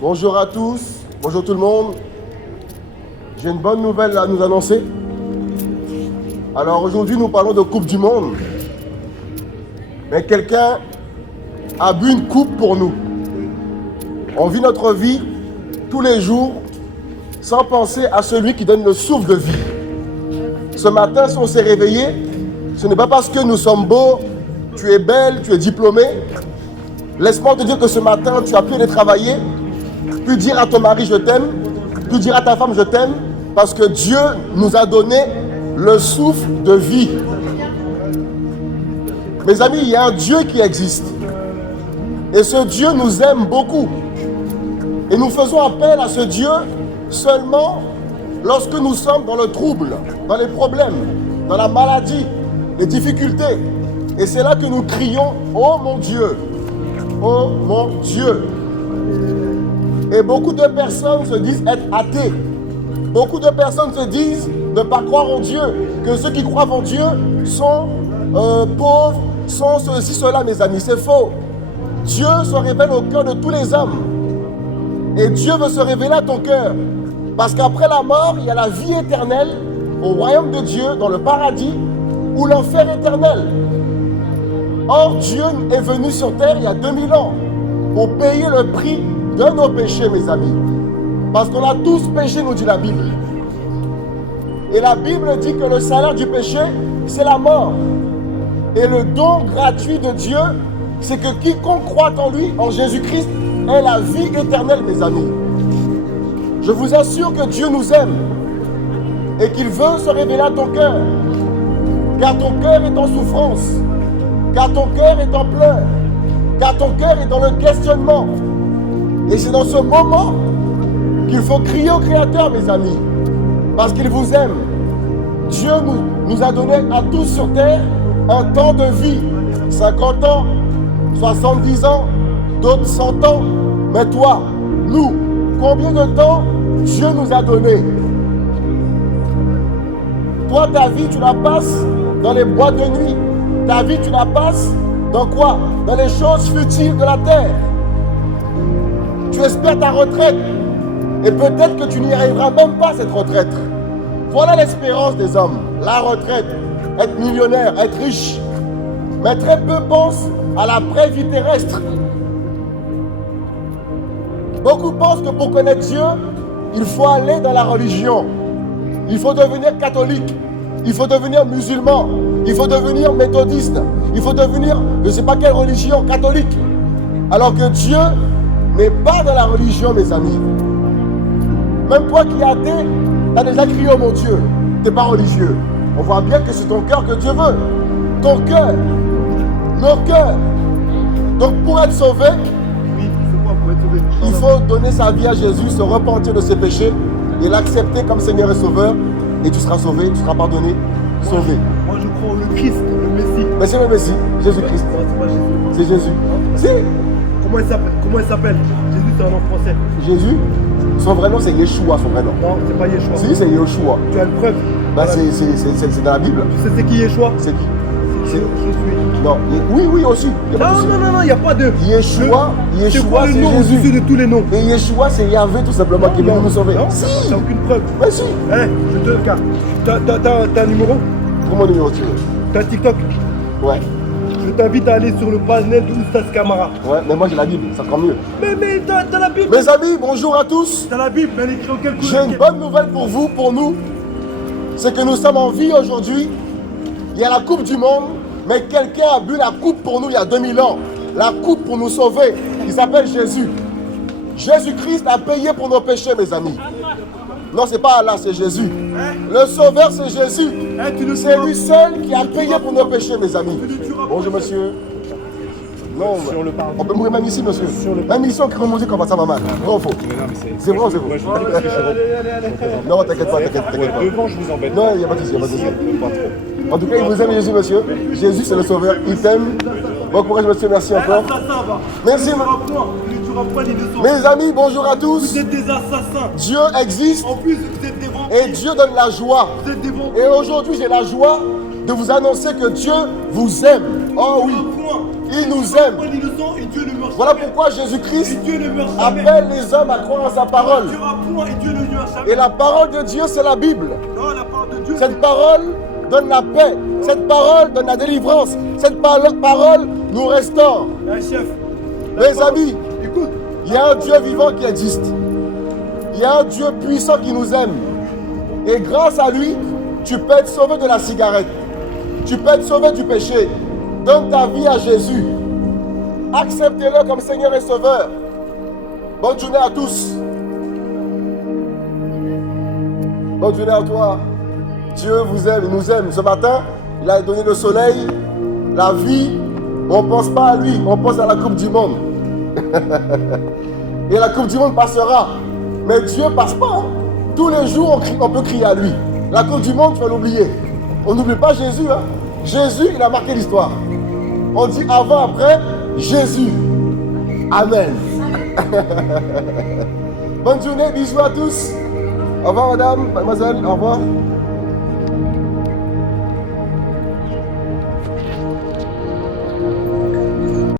Bonjour à tous, bonjour tout le monde. J'ai une bonne nouvelle à nous annoncer. Alors aujourd'hui nous parlons de Coupe du Monde. Mais quelqu'un a bu une coupe pour nous. On vit notre vie tous les jours sans penser à celui qui donne le souffle de vie. Ce matin, si on s'est réveillé, ce n'est pas parce que nous sommes beaux, tu es belle, tu es diplômée. Laisse-moi te dire que ce matin, tu as pu aller travailler, pu dire à ton mari je t'aime, pu dire à ta femme je t'aime, parce que Dieu nous a donné le souffle de vie. Mes amis, il y a un Dieu qui existe. Et ce Dieu nous aime beaucoup. Et nous faisons appel à ce Dieu seulement lorsque nous sommes dans le trouble, dans les problèmes, dans la maladie, les difficultés. Et c'est là que nous crions « Oh mon Dieu !» Oh mon Dieu! Et beaucoup de personnes se disent être athées. Beaucoup de personnes se disent ne pas croire en Dieu, que ceux qui croient en Dieu sont pauvres, sont ceci, cela, mes amis. C'est faux. Dieu se révèle au cœur de tous les hommes. Et Dieu veut se révéler à ton cœur. Parce qu'après la mort, il y a la vie éternelle au royaume de Dieu, dans le paradis, ou l'enfer éternel. Or, Dieu est venu sur terre il y a 2000 ans pour payer le prix de nos péchés, mes amis. Parce qu'on a tous péché, nous dit la Bible. Et la Bible dit que le salaire du péché, c'est la mort. Et le don gratuit de Dieu, c'est que quiconque croit en lui, en Jésus-Christ, ait la vie éternelle, mes amis. Je vous assure que Dieu nous aime et qu'il veut se révéler à ton cœur. Car ton cœur est en souffrance, car ton cœur est en pleurs, car ton cœur est dans le questionnement. Et c'est dans ce moment qu'il faut crier au Créateur, mes amis, parce qu'il vous aime. Dieu nous a donné à tous sur terre un temps de vie, 50 ans, 70 ans, d'autres 100 ans. Mais toi, nous, combien de temps Dieu nous a donné? Toi, ta vie, tu la passes dans les boîtes de nuit. Ta vie, tu la passes dans quoi? Dans les choses futiles de la terre. Tu espères ta retraite. Et peut-être que tu n'y arriveras même pas à cette retraite. Voilà l'espérance des hommes. La retraite, être millionnaire, être riche. Mais très peu pensent à l'après-vie terrestre. Beaucoup pensent que pour connaître Dieu, il faut aller dans la religion. Il faut devenir catholique. Il faut devenir musulman. Il faut devenir méthodiste. Il faut devenir, je ne sais pas quelle religion, catholique. Alors que Dieu n'est pas dans la religion, mes amis. Même toi qui es athée, tu as déjà crié oh mon Dieu. Tu n'es pas religieux. On voit bien que c'est ton cœur que Dieu veut. Ton cœur. Nos cœurs. Donc pour être sauvé, il faut donner sa vie à Jésus, se repentir de ses péchés et l'accepter comme Seigneur et Sauveur. Et tu seras sauvé, tu seras pardonné, sauvé. Moi je crois au Christ, le Messie. Mais c'est le Messie, Jésus-Christ. C'est Jésus. Si. Comment il s'appelle? Jésus, c'est un nom français. Jésus, son vrai nom c'est Yeshua, son vrai nom. Non, c'est pas Yeshua. Si, c'est Yeshua. Tu as une preuve? Bah, c'est dans la Bible. Tu sais c'est qui Yeshua? C'est qui? Je suis. Non, oui aussi. Non, il n'y a pas de. Yeshua, c'est quoi le c'est nom Jésus. au-dessus de tous les noms? Et Yeshua, c'est Yahvé tout simplement qui est venu nous sauver. Non, Si. t'as aucune preuve. Mais si. Je te le cas. T'as un numéro? Comment numéro tu veux? T'as un TikTok? Ouais. Je t'invite à aller sur le panel de Oustaz Camara. Ouais, mais moi j'ai la Bible, c'est encore mieux. Mais t'as la Bible. Mes amis, bonjour à tous. T'as la Bible, mais elle est écrite en quelle couleur? J'ai une bonne nouvelle pour vous, pour nous. C'est que nous sommes en vie aujourd'hui. Il y a la Coupe du Monde, mais quelqu'un a bu la coupe pour nous il y a 2000 ans. La coupe pour nous sauver. Il s'appelle Jésus. Jésus-Christ a payé pour nos péchés, mes amis. Non, c'est pas Allah, c'est Jésus. Le Sauveur, c'est Jésus. C'est lui seul qui a payé pour nos péchés, mes amis. Bonjour, monsieur. Non, on peut mourir même ici, monsieur. Même ici, on crie en musique, on va ça va mal. Vrai ou faux? C'est vrai ou c'est faux? Non, t'inquiète pas. Devant, je vous embête. Non, il n'y a pas de souci, En tout cas, il vous aime, Jésus, monsieur. Jésus, c'est le Sauveur. Il t'aime. Bon courage, monsieur. Merci encore. Merci. Mes amis, bonjour à tous. Vous êtes des assassins. Dieu existe. En plus, vous êtes des vampires. Et Dieu donne la joie. Vous êtes des vampires. Et aujourd'hui, j'ai la joie de vous annoncer que Dieu vous aime. Oh oui. Il nous aime. Quand ils le sont, et Dieu ne meurt Voilà jamais. pourquoi Jésus-Christ Et Dieu ne meurt jamais. appelle les hommes à croire en sa parole. Dieu a point et Dieu ne meurt jamais. Et la parole de Dieu, c'est la Bible. Non, la parole de Dieu. Cette parole donne la paix. Cette parole donne la délivrance. Cette parole nous restaure. Un chef. Mes amis, Écoute. il y a un Dieu vivant qui existe. Il y a un Dieu puissant qui nous aime. Et grâce à lui, tu peux être sauvé de la cigarette. Tu peux être sauvé du péché. Donne ta vie à Jésus. Acceptez-le comme Seigneur et Sauveur. Bonne journée à tous. Bonne journée à toi. Dieu vous aime, il nous aime. Ce matin, il a donné le soleil, la vie. On ne pense pas à lui, on pense à la Coupe du Monde. Et la Coupe du Monde passera. Mais Dieu ne passe pas. Hein. Tous les jours, on peut crier à lui. La Coupe du Monde, tu vas l'oublier. On n'oublie pas Jésus. Hein. Jésus, il a marqué l'histoire. On dit avant, après, Jésus. Amen. Bonne journée, bisous à tous. Au revoir, madame, mademoiselle, au revoir.